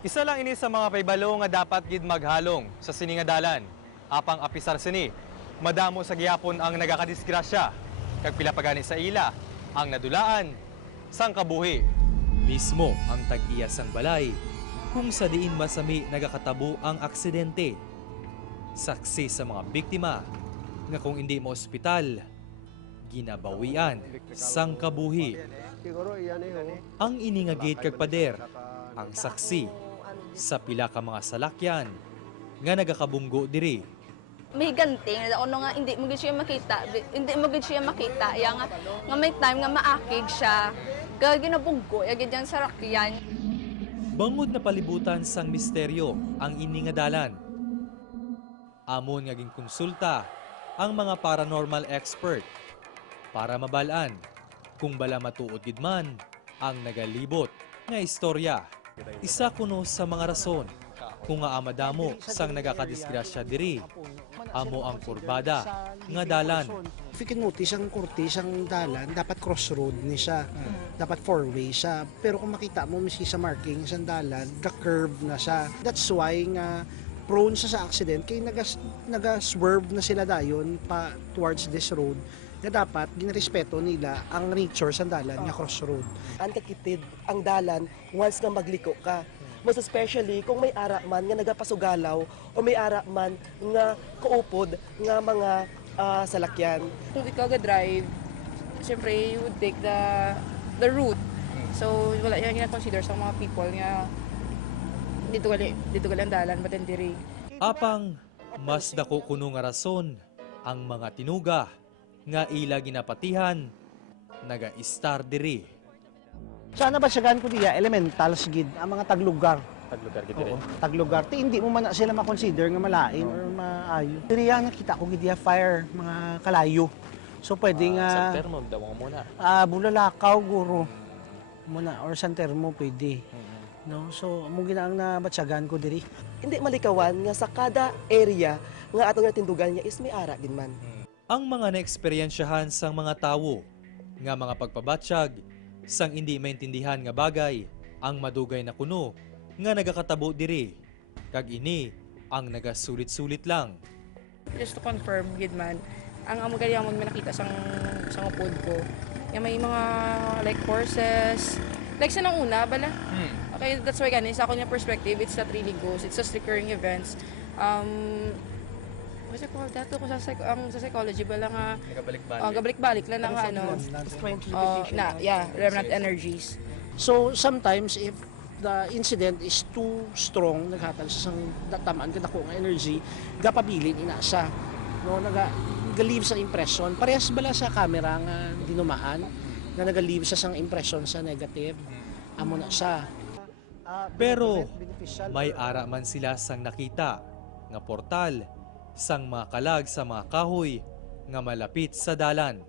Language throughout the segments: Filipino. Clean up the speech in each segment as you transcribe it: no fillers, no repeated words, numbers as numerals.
Isa lang ini sa mga paybalo nga dapat gid maghalong sa sini nga dalan. Apang apisar sini, madamo sa gihapon ang nagakadisgrasya. Kag pila pa gani sa ila ang nadulaan sang kabuhi. Mismo ang tag-iya sang balay kung sa diin masami nagakatabo ang aksidente. Saksi sa mga biktima nga kung hindi mo ospital, ginabawian sang kabuhi. Ang ini nga gate kag pader ang saksi sa pila ka mga salakyan nga nagakabunggo diri. May ganting ono nga hindi mo gid siya makita ya nga may time nga maakig siya kag ginabunggo ya gid yang sarakyan. Bangod na palibutan sang misteryo ang ini nga dalan. Amon nga ging konsulta ang mga paranormal expert para mabalaan kung bala matuod gid man ang nagalibot nga istorya. Isa kuno sa mga rason kung nga amadamo sang nagakadisgrasya diri amo ang kurbada nga dalan. If you can notice, ang kurtis, ang dalan, dapat crossroad ni siya. Dapat four-way siya. Pero kung makita mo, miski sa marking, sa dalan, ka-curve na siya. That's why nga prone siya sa accident, kaya naga-swerve na sila dayon pa towards this road na dapat ginarespeto nila ang nature sa dalan nga crossroad. Ang kakitid ang dalan once nga magliko ka. Most especially kung may ara man nga nagapasugalaw o may ara man nga kaupod nga mga salakyan. Kung ikaw ga-drive, siyempre you would take the route. So wala yung gina-consider sa mga people nga dito gali ang dalan baten diri. Apang mas dako kuno nga rason ang mga tinuga nga ila ginapatihan naga-star diri. Sana ba siya ko diya, elementals gid, ang mga taglugar. Taglugar gid diri. Taglugar. Ti hindi mo man na sila ma-consider nga malain or maayo. Diri yan nakita ko gid diya fire, mga kalayo. So pwede nga Sa termo daw mo muna. Bulalakaw guro. Muna or San Termo pwede. No? So mo ginaang nabatsagan ko diri. Hindi malikawan nga sa kada area nga atong natindugan niya is may ara din man. Ang mga naeksperyensyahan sang mga tawo nga mga pagpabatsyag sang hindi maintindihan nga bagay ang madugay na kuno nga nagakatabo diri kag ini ang nagasulit-sulit lang. Just to confirm, gid man, ang amo gali amon may nakita sang upod ko. Yung may mga like horses, like sa nang una bala. Okay, that's why gani sa ako niya perspective, it's not really ghost, it's just recurring events. What's it called? Dato ko sa psychology bala nga gabalik-balik lang nga ano. Remnant energies. So sometimes if the incident is too strong, naghatag sa sang tamaan kadako nga energy, gapabilin ina siya. No, naga-leave sa impression. Parehas bala sa camera nga dinumaan na naga-leave sa sang impression sa negative. Amo na siya. Pero may ara man sila sang nakita nga portal sang mga kalag sa mga kahoy nga malapit sa dalan.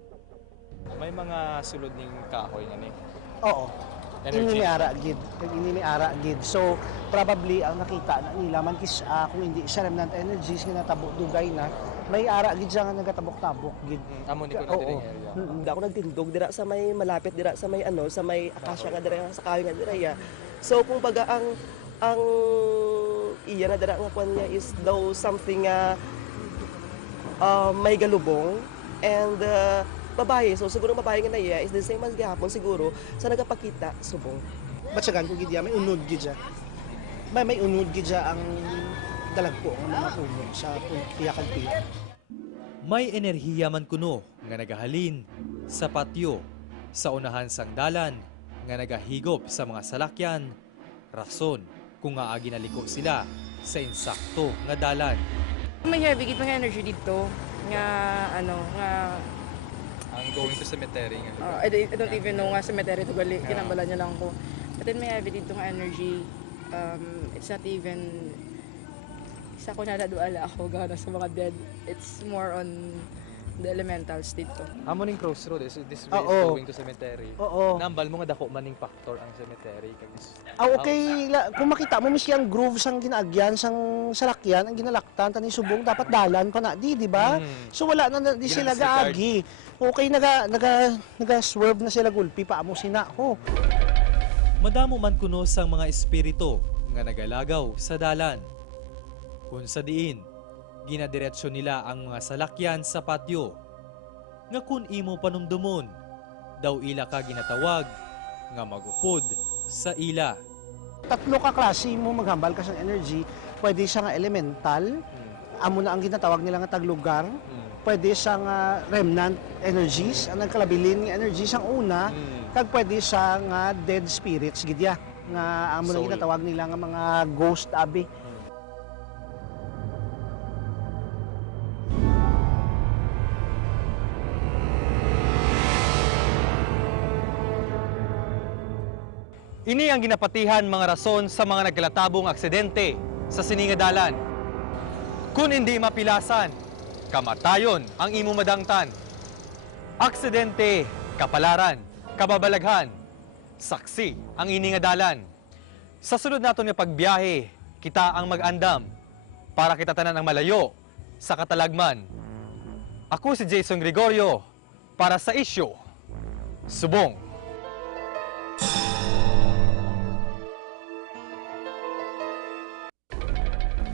May mga sulod ning kahoy nga ni. Oo. Ini may ara gid. Ini may ara gid. So probably ang nakita na nila man kis kung hindi siya remnant energies nga natabo dugay na, may ara gid siya nga nagatabok-tabok gid. Amo ni ko na diri area. Ako nagtindog dira sa may malapit dira sa may sa may akasya nga dira sa kahoy nga dira ya. So kung baga ang iya na dira nga kwan niya is daw something may galubong and babae. So siguro babae nga na iya is the same as gihapon siguro sa nagapakita subong. Batsagan ko gid ya, may unod gid siya. May unod gid siya ang dalagpo ang mga puno sa piyakan piyak. May enerhiya man kuno nga nagahalin sa patio sa unahan sang dalan nga nagahigop sa mga salakyan, rason kung nga ginaliko sila sa insakto nga dalan. May heavy gid mga energy dito nga nga Ang going to cemetery nga. I don't even know nga cemetery to gali, kinambala niya lang ko. But then may heavy dito nga energy. It's not even isa ko nadaduala ako gana sa mga dead. It's more on the elementals dito. Amo ning crossroad this way is Oo. going to cemetery. Oo. Nambal mo nga dako maning factor ang cemetery kag Okay, kung makita mo miski ang groove sang ginaagyan sang salakyan, ang ginalaktan tani subong dapat dalan pa na di ba? So wala na di sila Ginadisregard. gaagi. Okay, naga swerve na sila gulpi pa amo sina ko. Madamo man kuno sang mga espiritu nga nagalagaw sa dalan. Kung sa diin, ginadiretsyo nila ang mga salakyan sa patio. Nga kun imo panumdumon, daw ila ka ginatawag nga magupod sa ila. Tatlo ka klase mo maghambal ka sa energy. Pwede siya nga elemental, amo na ang ginatawag nila nga taglugar. Pwede siya nga remnant energies, ang nagkalabilin nga energies ang una, kag pwede siya nga dead spirits gidya nga amo na Soul. ginatawag nila nga mga ghost abi. Ini ang ginapatihan mga rason sa mga nagkalatabong aksidente sa sininga dalan. Kung hindi mapilasan, kamatayon ang imo madangtan. Aksidente, kapalaran, kababalaghan, saksi ang ini nga dalan. Sa sunod naton nga pagbiyahe, kita ang mag-andam para kita tanan ang malayo sa katalagman. Ako si Jason Gregorio para sa Issue Subong.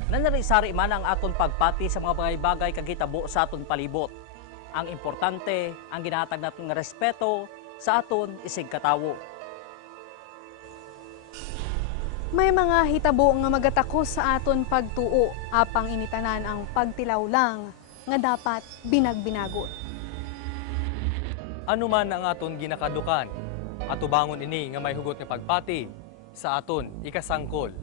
Nanarisari man ang aton pagpati sa mga bagay kagitabo sa aton palibot. Ang importante, ang ginatag naton nga respeto sa aton isig katawo. May mga hitabo nga magatakos sa aton pagtuo, apang initanan ang pagtilaw lang nga dapat binagbinagot. Ano man ang aton ginakadukan, atubangon ini nga may hugot nga pagpati sa aton ikasangkol.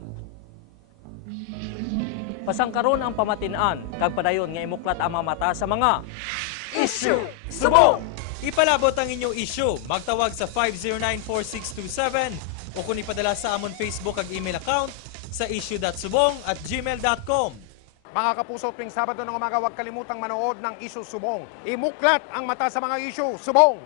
Pasangkaron ang pamatinaan, kag padayon nga imuklat ang mga mata sa mga Issue Subong! Ipalabot ang inyong issue. Magtawag sa 5094627 o kung ipadala sa amon Facebook ag email account sa issue.subong@gmail.com. Mga kapuso, tuwing Sabado ng umaga, huwag kalimutang manood ng Issue Subong. Imuklat ang mata sa mga issue. Subong!